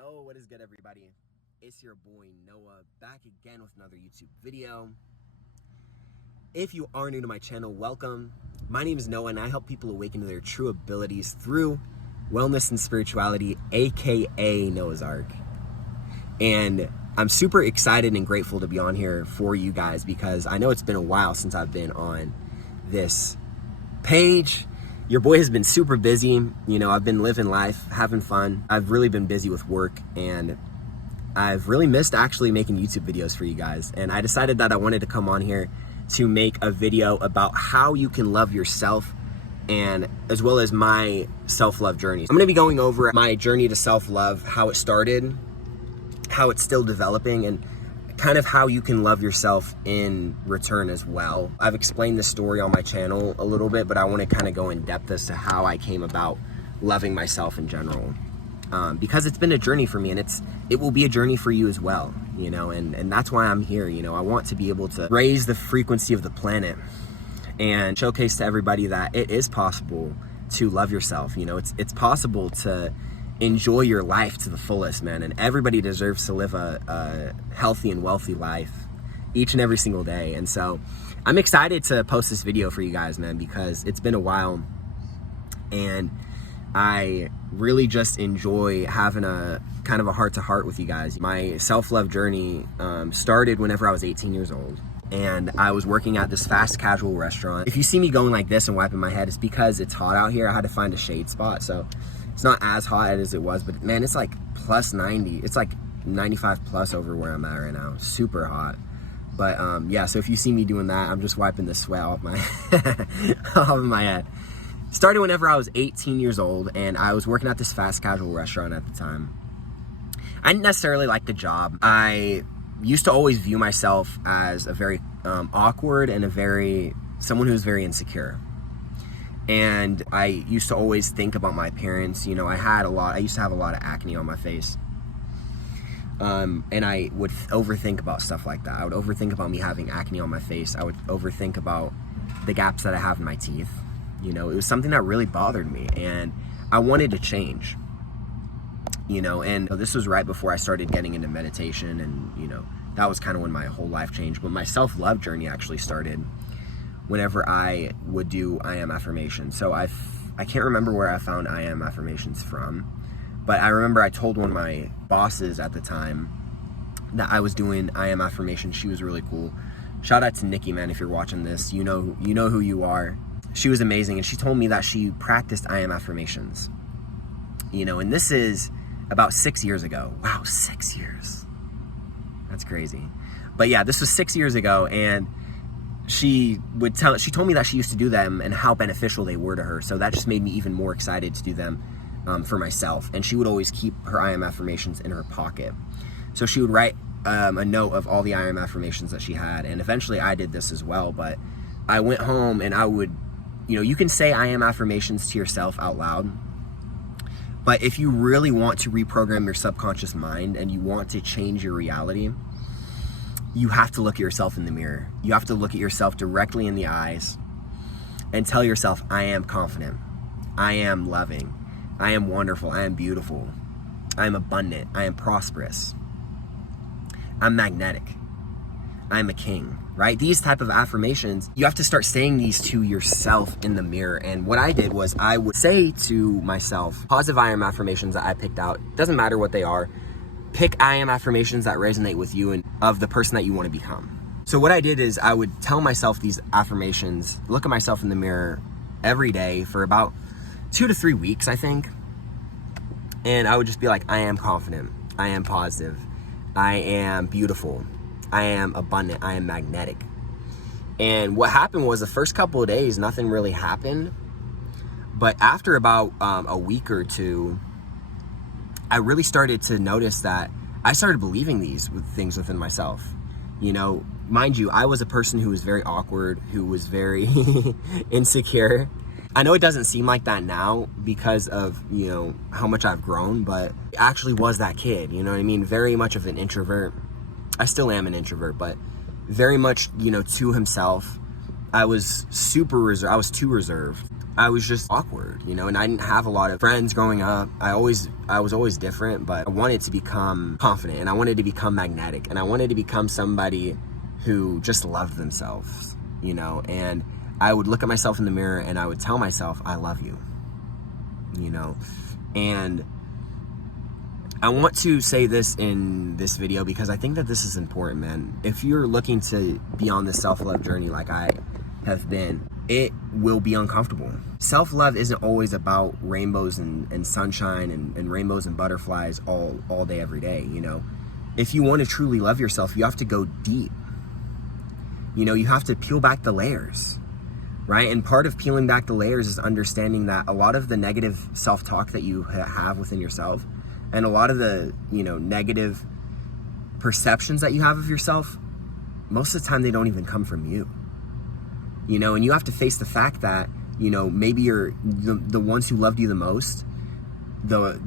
Yo, what is good, everybody? It's your boy Noah back again with another YouTube video. If you are new to my channel, welcome. My name is Noah and I help people awaken to their true abilities through wellness and spirituality, aka Noah's Ark. And I'm super excited and grateful to be on here for you guys because I know it's been a while since I've been on this page. Your boy has been super busy. You know, I've been living life, having fun. I've really been busy with work and I've really missed actually making YouTube videos for you guys. And I decided that I wanted to come on here to make a video about how you can love yourself and as well as my self-love journey. I'm gonna be going over my journey to self-love, how it started, how it's still developing, and kind of how you can love yourself in return as well. I've explained this story on my channel a little bit, but I want to kind of go in depth as to how I came about loving myself in general. Because it's been a journey for me and it will be a journey for you as well, you know, and that's why I'm here. You know, I want to be able to raise the frequency of the planet and showcase to everybody that it is possible to love yourself. You know, it's possible to enjoy your life to the fullest, man, and everybody deserves to live a healthy and wealthy life each and every single day. And so I'm excited to post this video for you guys, man, because it's been a while and I really just enjoy having a kind of a heart-to-heart with you guys. My self-love journey started whenever I was 18 years old and I was working at this fast casual restaurant. If you see me going like this and wiping my head, it's because it's hot out here. I had to find a shade spot, so it's not as hot as it was, but man, it's like plus 90. It's like 95 plus over where I'm at right now. Super hot. But yeah, so if you see me doing that, I'm just wiping the sweat off my off of my head. Started whenever I was 18 years old and I was working at this fast casual restaurant at the time. I didn't necessarily like the job. I used to always view myself as a very awkward and someone who was very insecure. And I used to always think about my appearance. You know, I used to have a lot of acne on my face. And I would overthink about stuff like that. I would overthink about me having acne on my face. I would overthink about the gaps that I have in my teeth. You know, it was something that really bothered me and I wanted to change. You know, and this was right before I started getting into meditation and, you know, that was kind of when my whole life changed. But my self-love journey actually started whenever I would do I am affirmations. So I can't remember where I found I am affirmations from, but I remember I told one of my bosses at the time that I was doing I am affirmations. She was really cool. Shout out to Nikki, man, if you're watching this, you know who you are. She was amazing, and she told me that she practiced I am affirmations. You know, and this is about 6 years ago. Wow, 6 years. That's crazy. But yeah, this was 6 years ago, and she told me that she used to do them and how beneficial they were to her. So that just made me even more excited to do them for myself. And she would always keep her I am affirmations in her pocket. So she would write a note of all the I am affirmations that she had. And eventually I did this as well. But I went home and I would, you know, you can say I am affirmations to yourself out loud. But if you really want to reprogram your subconscious mind and you want to change your reality, you have to look at yourself in the mirror. You have to look at yourself directly in the eyes and tell yourself, I am confident. I am loving. I am wonderful. I am beautiful. I am abundant. I am prosperous. I'm magnetic. I am a king, right? These type of affirmations, you have to start saying these to yourself in the mirror. And what I did was I would say to myself, positive I am affirmations that I picked out. Doesn't matter what they are. Pick I am affirmations that resonate with you and of the person that you want to become. So what I did is I would tell myself these affirmations, look at myself in the mirror every day for about 2 to 3 weeks, I think. And I would just be like, I am confident. I am positive. I am beautiful. I am abundant. I am magnetic. And what happened was the first couple of days, nothing really happened. But after about a week or two, I really started to notice that I started believing these things within myself. You know, mind you, I was a person who was very awkward, who was very insecure. I know it doesn't seem like that now because of, you know, how much I've grown, but I actually was that kid, you know what I mean? Very much of an introvert. I still am an introvert, but very much, you know, to himself. I was super reserved. I was too reserved. I was just awkward, you know, and I didn't have a lot of friends growing up. I was always different, but I wanted to become confident, and I wanted to become magnetic, and I wanted to become somebody who just loved themselves, you know. And I would look at myself in the mirror and I would tell myself, I love you, you know. And I want to say this in this video because I think that this is important, man. If you're looking to be on this self-love journey like I have been, it will be uncomfortable. Self-love isn't always about rainbows and sunshine and rainbows and butterflies all day, every day, you know. If you want to truly love yourself, you have to go deep. You know, you have to peel back the layers, right? And part of peeling back the layers is understanding that a lot of the negative self-talk that you have within yourself, and a lot of the, you know, negative perceptions that you have of yourself, most of the time they don't even come from you. You know, and you have to face the fact that, you know, maybe you're the ones who loved you the most,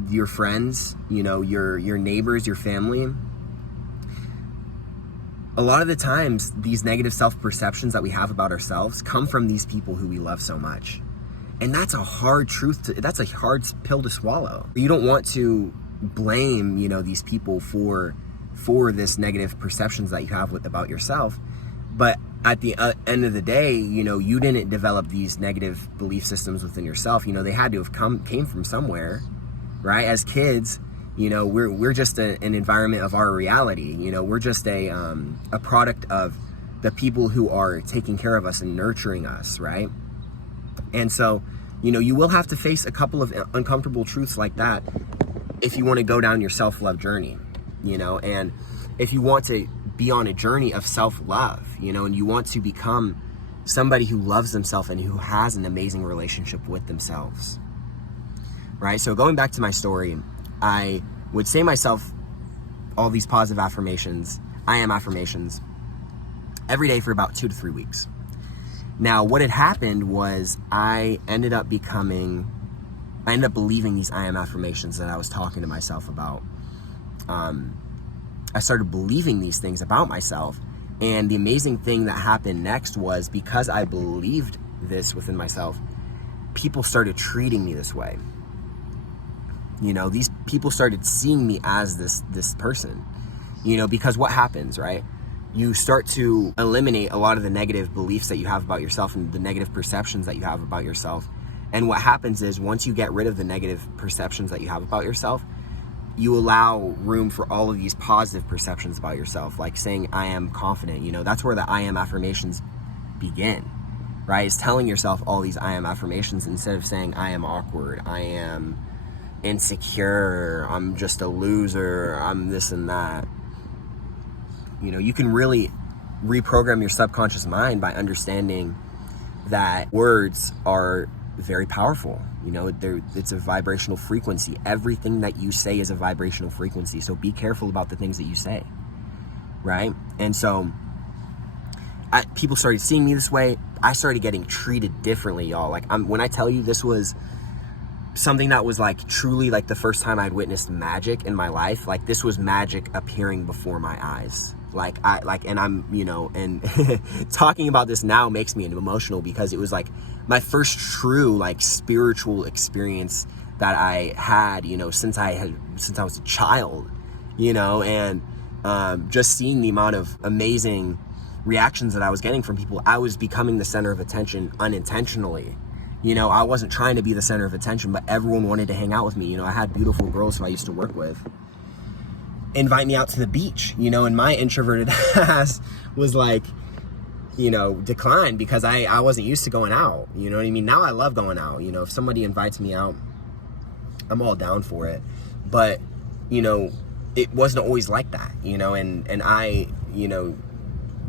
your friends, you know, your neighbors, your family. A lot of the times, these negative self-perceptions that we have about ourselves come from these people who we love so much. And that's a hard that's a hard pill to swallow. You don't want to blame, you know, these people for this negative perceptions that you have about yourself. But at the end of the day, you know, you didn't develop these negative belief systems within yourself. You know, they had to have came from somewhere, right? As kids, you know, we're just an environment of our reality. You know, we're just a product of the people who are taking care of us and nurturing us, right? And so, you know, you will have to face a couple of uncomfortable truths like that if you want to go down your self-love journey, you know. And if you want to be on a journey of self-love, you know, and you want to become somebody who loves themselves and who has an amazing relationship with themselves, right? So going back to my story, I would say myself all these positive affirmations, I am affirmations, every day for about 2 to 3 weeks. Now, what had happened was I ended up believing these I am affirmations that I was talking to myself about. I started believing these things about myself. And the amazing thing that happened next was, because I believed this within myself, people started treating me this way. You know, these people started seeing me as this person, you know, because what happens, right? You start to eliminate a lot of the negative beliefs that you have about yourself and the negative perceptions that you have about yourself. And what happens is, once you get rid of the negative perceptions that you have about yourself, you allow room for all of these positive perceptions about yourself, like saying, I am confident. You know, that's where the I am affirmations begin, right? It's telling yourself all these I am affirmations instead of saying, I am awkward, I am insecure, I'm just a loser, I'm this and that. You know, you can really reprogram your subconscious mind by understanding that words are very powerful. You know, it's a vibrational frequency. Everything that you say is a vibrational frequency. So be careful about the things that you say, right? And so people started seeing me this way. I started getting treated differently, y'all. Like, when I tell you, this was something that was like truly like the first time I'd witnessed magic in my life. Like, this was magic appearing before my eyes. And I'm, you know, and talking about this now makes me emotional, because it was like my first true, like, spiritual experience that I had, you know, since I was a child, you know. And just seeing the amount of amazing reactions that I was getting from people, I was becoming the center of attention unintentionally. You know, I wasn't trying to be the center of attention, but everyone wanted to hang out with me. You know, I had beautiful girls who I used to work with invite me out to the beach, you know, and my introverted ass was like, you know, declined, because I wasn't used to going out. You know what I mean? Now I love going out. You know, if somebody invites me out, I'm all down for it. But, you know, it wasn't always like that, you know, and I, you know,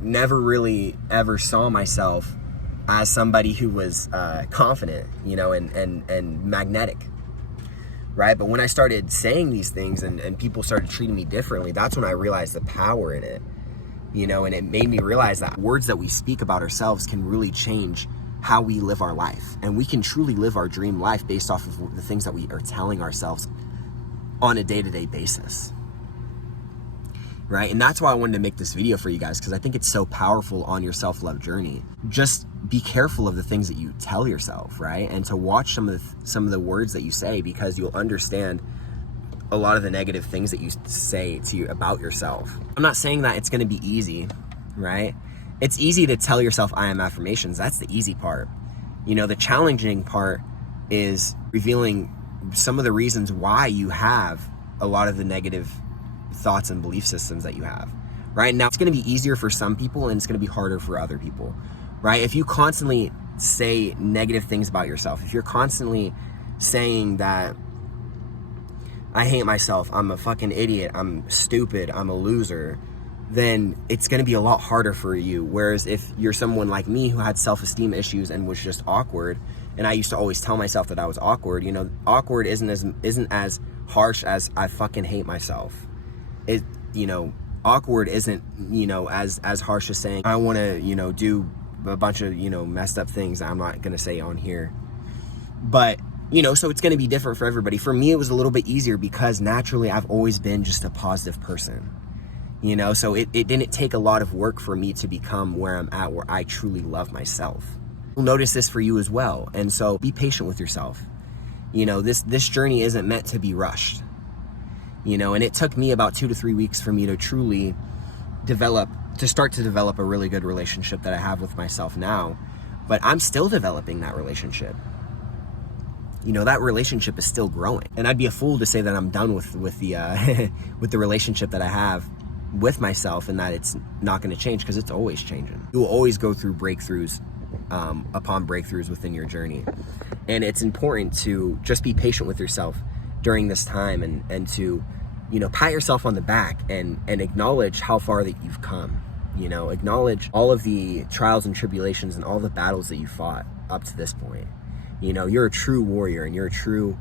never really ever saw myself as somebody who was confident, you know, and magnetic. Right? But when I started saying these things and people started treating me differently, that's when I realized the power in it, you know. And it made me realize that words that we speak about ourselves can really change how we live our life. And we can truly live our dream life based off of the things that we are telling ourselves on a day-to-day basis. right? And that's why I wanted to make this video for you guys, because I think it's so powerful on your self-love journey. Just be careful of the things that you tell yourself, right? And to watch some of the words that you say, because you'll understand a lot of the negative things that you say to you about yourself. I'm not saying that it's going to be easy, right? It's easy to tell yourself I am affirmations. That's the easy part. You know, the challenging part is revealing some of the reasons why you have a lot of the negative thoughts and belief systems that you have, right? Now, it's going to be easier for some people and it's going to be harder for other people, right? If you constantly say negative things about yourself, if you're constantly saying that I hate myself, I'm a fucking idiot, I'm stupid, I'm a loser, then it's going to be a lot harder for you. Whereas if you're someone like me who had self-esteem issues and was just awkward, and I used to always tell myself that I was awkward, you know, awkward isn't as harsh as I fucking hate myself. It, you know, awkward isn't, you know, as harsh as saying I want to, you know, do a bunch of, you know, messed up things I'm not going to say on here. But, you know, so it's going to be different for everybody. For me, it was a little bit easier because naturally I've always been just a positive person, you know, so it didn't take a lot of work for me to become where I'm at, where I truly love myself. You'll notice this for you as well. And so be patient with yourself. You know, this journey isn't meant to be rushed, you know, and it took me about 2 to 3 weeks for me to truly start to develop a really good relationship that I have with myself now. But I'm still developing that relationship. You know, that relationship is still growing. And I'd be a fool to say that I'm done with the with the relationship that I have with myself, and that it's not going to change, because it's always changing. You will always go through breakthroughs upon breakthroughs within your journey. And it's important to just be patient with yourself during this time, and to, you know, pat yourself on the back and acknowledge how far that you've come. You know, acknowledge all of the trials and tribulations and all the battles that you fought up to this point. You know, you're a true warrior and you're a true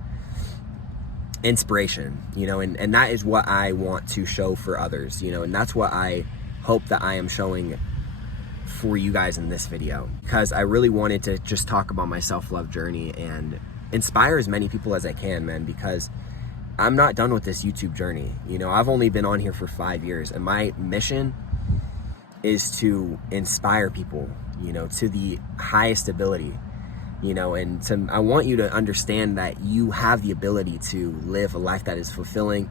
inspiration, you know, and that is what I want to show for others, you know, and that's what I hope that I am showing for you guys in this video, because I really wanted to just talk about my self-love journey and inspire as many people as I can, man, because I'm not done with this YouTube journey. You know, I've only been on here for 5 years, and my mission is to inspire people, you know, to the highest ability. You know, and I want you to understand that you have the ability to live a life that is fulfilling,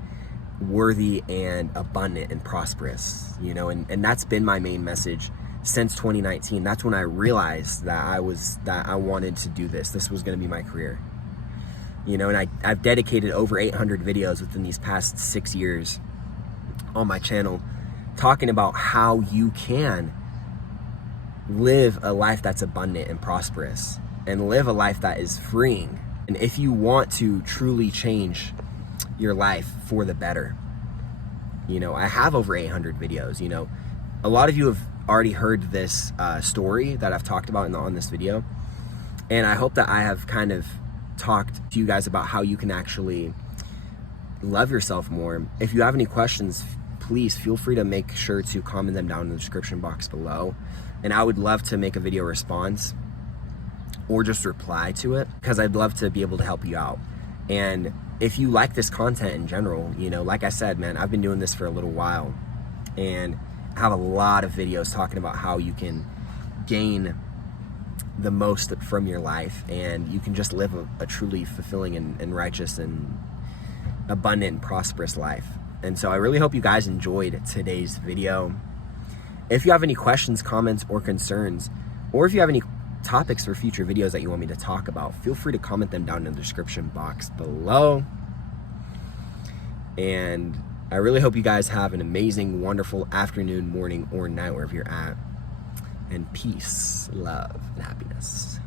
worthy, and abundant and prosperous, you know, and that's been my main message since 2019. That's when I realized that I wanted to do this. This was going to be my career, you know, and I've dedicated over 800 videos within these past 6 years on my channel talking about how you can live a life that's abundant and prosperous, and live a life that is freeing. And if you want to truly change your life for the better, you know, I have over 800 videos. You know, a lot of you have already heard this story that I've talked about on this video, and I hope that I have kind of talked to you guys about how you can actually love yourself more. If you have any questions, please feel free to make sure to comment them down in the description box below, and I would love to make a video response or just reply to it, because I'd love to be able to help you out. And if you like this content in general, you know, like I said, man, I've been doing this for a little while, and I have a lot of videos talking about how you can gain the most from your life, and you can just live a truly fulfilling and righteous and abundant and prosperous life. And so I really hope you guys enjoyed today's video. If you have any questions, comments, or concerns, or if you have any topics for future videos that you want me to talk about, feel free to comment them down in the description box below. And I really hope you guys have an amazing, wonderful afternoon, morning, or night, wherever you're at. And peace, love, and happiness.